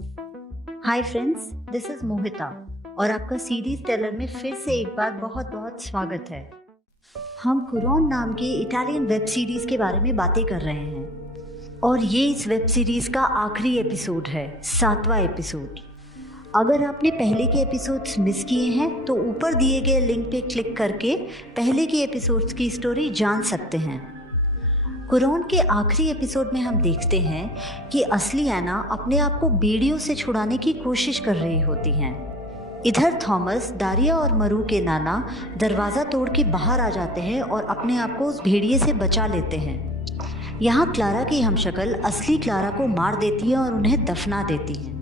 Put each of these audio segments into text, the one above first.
Hi friends, this is मोहिता और आपका series Taylor में फिर से एक बार बहुत बहुत स्वागत है। हम कुरॉन नाम की इटालियन वेब सीरीज के बारे में बातें कर रहे हैं और ये इस वेब सीरीज का आखिरी एपिसोड है, 7वां एपिसोड। अगर आपने पहले के एपिसोड्स मिस किए हैं तो ऊपर दिए गए लिंक पे क्लिक करके पहले के एपिसोड्स की स्टोरी जान सकते हैं। कुरॉन के आखिरी एपिसोड में हम देखते हैं कि असली ऐना अपने आप को बेड़ियों से छुड़ाने की कोशिश कर रही होती हैं। इधर थॉमस, दारिया और मरू के नाना दरवाज़ा तोड़ के बाहर आ जाते हैं और अपने आप को उस भेड़िए से बचा लेते हैं। यहाँ क्लारा की हमशक्ल असली क्लारा को मार देती है और उन्हें दफना देती है।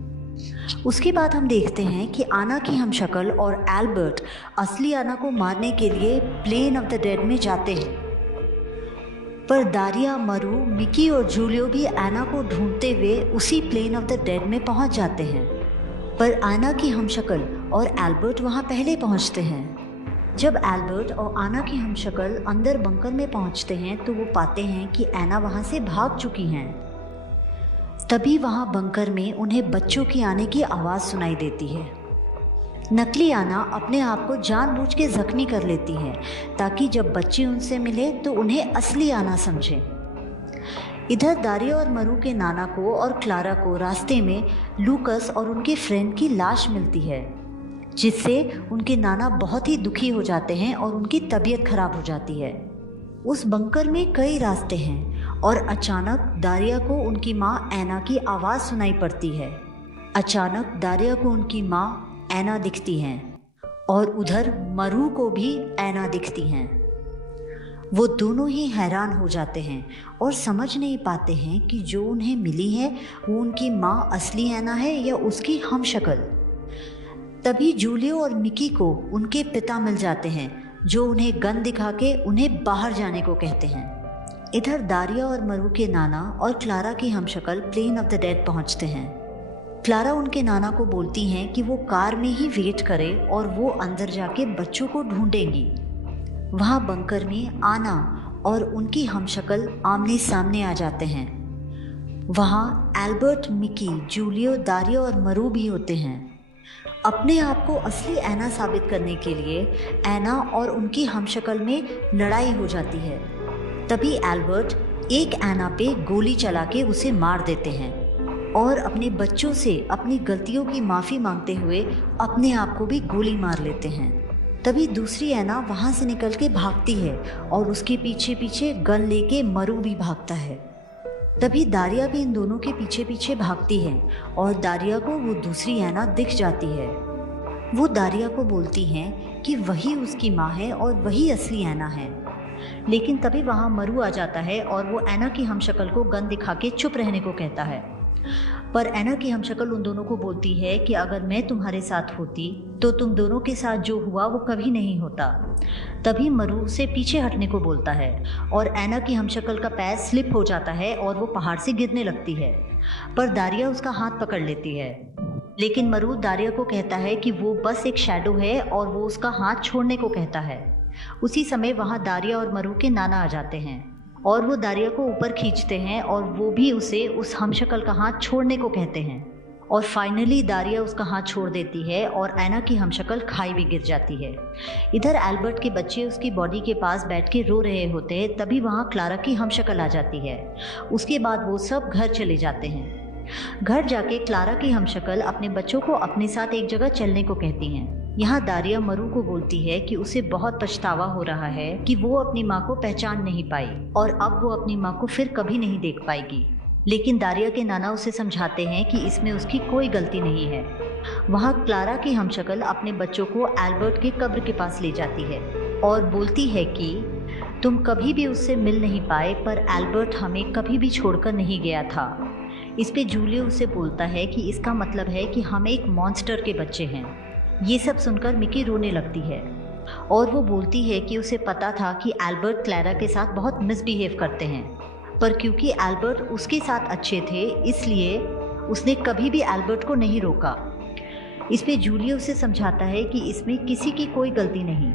उसके बाद हम देखते हैं कि आना की हमशक्ल और एल्बर्ट असली आना को मारने के लिए प्लेन ऑफ द डेड में जाते हैं, पर दारिया, मरू, मिकी और जूलियो भी एना को ढूंढते हुए उसी प्लेन ऑफ द डेड में पहुंच जाते हैं। पर आना की हमशक्ल और एल्बर्ट वहां पहले पहुंचते हैं। जब एल्बर्ट और आना की हमशक्ल अंदर बंकर में पहुंचते हैं तो वो पाते हैं कि एना वहां से भाग चुकी हैं। तभी वहां बंकर में उन्हें बच्चों की आने की आवाज़ सुनाई देती है। नकली आना अपने आप को जानबूझ के जख्मी कर लेती है ताकि जब बच्चे उनसे मिले तो उन्हें असली आना समझें। इधर दारिया और मरू के नाना को और क्लारा को रास्ते में लूकस और उनके फ्रेंड की लाश मिलती है, जिससे उनके नाना बहुत ही दुखी हो जाते हैं और उनकी तबीयत खराब हो जाती है। उस बंकर में कई रास्ते हैं और अचानक दारिया को उनकी माँ ऐना की आवाज़ सुनाई पड़ती है। अचानक दारिया को उनकी माँ ऐना दिखती हैं और उधर मरू को भी ऐना दिखती हैं। वो दोनों ही हैरान हो जाते हैं और समझ नहीं पाते हैं कि जो उन्हें मिली है वो उनकी माँ असली ऐना है या उसकी हमशक्ल। तभी जूलियो और मिकी को उनके पिता मिल जाते हैं, जो उन्हें गन दिखा के उन्हें बाहर जाने को कहते हैं। इधर दारिया और मरू के नाना और क्लारा की हमशक्ल प्लेन ऑफ द डेड पहुँचते हैं। क्लारा उनके नाना को बोलती हैं कि वो कार में ही वेट करे और वो अंदर जाके बच्चों को ढूंढेंगी। वहाँ बंकर में आना और उनकी हमशक्ल आमने सामने आ जाते हैं। वहाँ एल्बर्ट, मिकी, जूलियो, दारिया और मरू भी होते हैं। अपने आप को असली ऐना साबित करने के लिए ऐना और उनकी हमशक्ल में लड़ाई हो जाती है। तभी एल्बर्ट एक ऐना पे गोली चला के उसे मार देते हैं और अपने बच्चों से अपनी गलतियों की माफ़ी मांगते हुए अपने आप को भी गोली मार लेते हैं। तभी दूसरी ऐना वहाँ से निकल के भागती है और उसके पीछे पीछे गन लेके मरू भी भागता है। तभी दारिया भी इन दोनों के पीछे पीछे भागती है और दारिया को वो दूसरी ऐना दिख जाती है। वो दारिया को बोलती हैं कि वही उसकी माँ है और वही असली ऐना है। लेकिन तभी वहाँ मरू आ जाता है और वो ऐना की हमशक्ल को गन दिखा के चुप रहने को कहता है। पर ऐना की हमशक्ल उन दोनों को बोलती है कि अगर मैं तुम्हारे साथ होती तो तुम दोनों के साथ जो हुआ वो कभी नहीं होता। तभी मरू से पीछे हटने को बोलता है और ऐना की हमशक्ल का पैर स्लिप हो जाता है और वो पहाड़ से गिरने लगती है, पर दारिया उसका हाथ पकड़ लेती है। लेकिन मरू दारिया को कहता है कि वो बस एक शैडो है और वो उसका हाथ छोड़ने को कहता है। उसी समय वहाँ दारिया और मरू के नाना आ जाते हैं और वो दारिया को ऊपर खींचते हैं और वो भी उसे उस हमशक्ल का हाथ छोड़ने को कहते हैं। और फाइनली दारिया उसका हाथ छोड़ देती है और ऐना की हमशक्ल खाई में गिर जाती है। इधर एल्बर्ट के बच्चे उसकी बॉडी के पास बैठ के रो रहे होते हैं। तभी वहाँ क्लारा की हमशक्ल आ जाती है। उसके बाद वो सब घर चले जाते हैं। घर जाके क्लारा की हमशक्ल अपने बच्चों को अपने साथ एक जगह चलने को कहती हैं। यहाँ दारिया मरू को बोलती है कि उसे बहुत पछतावा हो रहा है कि वो अपनी माँ को पहचान नहीं पाई और अब वो अपनी माँ को फिर कभी नहीं देख पाएगी। लेकिन दारिया के नाना उसे समझाते हैं कि इसमें उसकी कोई गलती नहीं है। वहाँ क्लारा की हमशक्ल अपने बच्चों को एल्बर्ट के कब्र के पास ले जाती है और बोलती है कि तुम कभी भी उससे मिल नहीं पाए, पर एल्बर्ट हमें कभी भी छोड़कर नहीं गया था। इस पे जूलियो उसे बोलता है कि इसका मतलब है कि हम एक मॉन्स्टर के बच्चे हैं। ये सब सुनकर मिकी रोने लगती है और वो बोलती है कि उसे पता था कि एल्बर्ट क्लारा के साथ बहुत मिसबिहेव करते हैं, पर क्योंकि एल्बर्ट उसके साथ अच्छे थे इसलिए उसने कभी भी एल्बर्ट को नहीं रोका। इस पे जूलियो उसे समझाता है कि इसमें किसी की कोई गलती नहीं।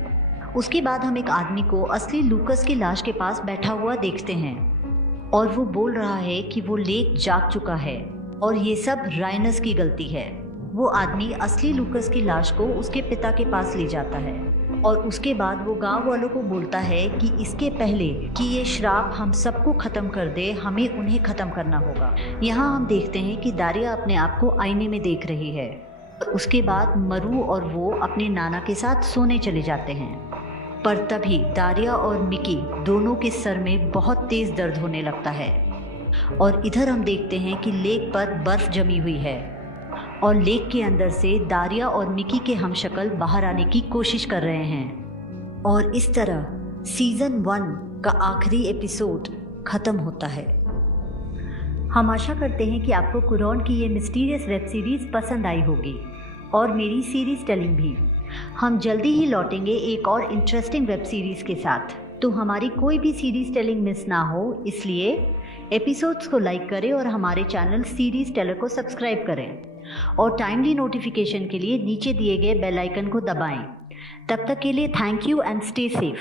उसके बाद हम एक आदमी को असली लूकस की लाश के पास बैठा हुआ देखते हैं और वो बोल रहा है कि वो लेक जाग चुका है और ये सब राइनस की गलती है। वो आदमी असली लूकस की लाश को उसके पिता के पास ले जाता है और उसके बाद वो गांव वालों को बोलता है कि इसके पहले कि ये श्राप हम सबको ख़त्म कर दे, हमें उन्हें ख़त्म करना होगा। यहाँ हम देखते हैं कि दारिया अपने आप को आईने में देख रही है। उसके बाद मरु और वो अपने नाना के साथ सोने चले जाते हैं। पर तभी दारिया और मिकी दोनों के सर में बहुत तेज़ दर्द होने लगता है और इधर हम देखते हैं कि लेक पर बर्फ़ जमी हुई है और लेक के अंदर से दारिया और मिकी के हमशक्ल बाहर आने की कोशिश कर रहे हैं। और इस तरह सीज़न 1 का आखिरी एपिसोड ख़त्म होता है। हम आशा करते हैं कि आपको कुरॉन की ये मिस्टीरियस वेब सीरीज़ पसंद आई होगी और मेरी सीरीज़ टेलिंग भी। हम जल्दी ही लौटेंगे एक और इंटरेस्टिंग वेब सीरीज़ के साथ, तो हमारी कोई भी सीरीज़ टेलिंग मिस ना हो, इसलिए एपिसोड्स को लाइक करें और हमारे चैनल सीरीज़ टेलर को सब्सक्राइब करें और टाइमली नोटिफिकेशन के लिए नीचे दिए गए बेल आइकन को दबाएं। तब तक के लिए thank you and stay safe.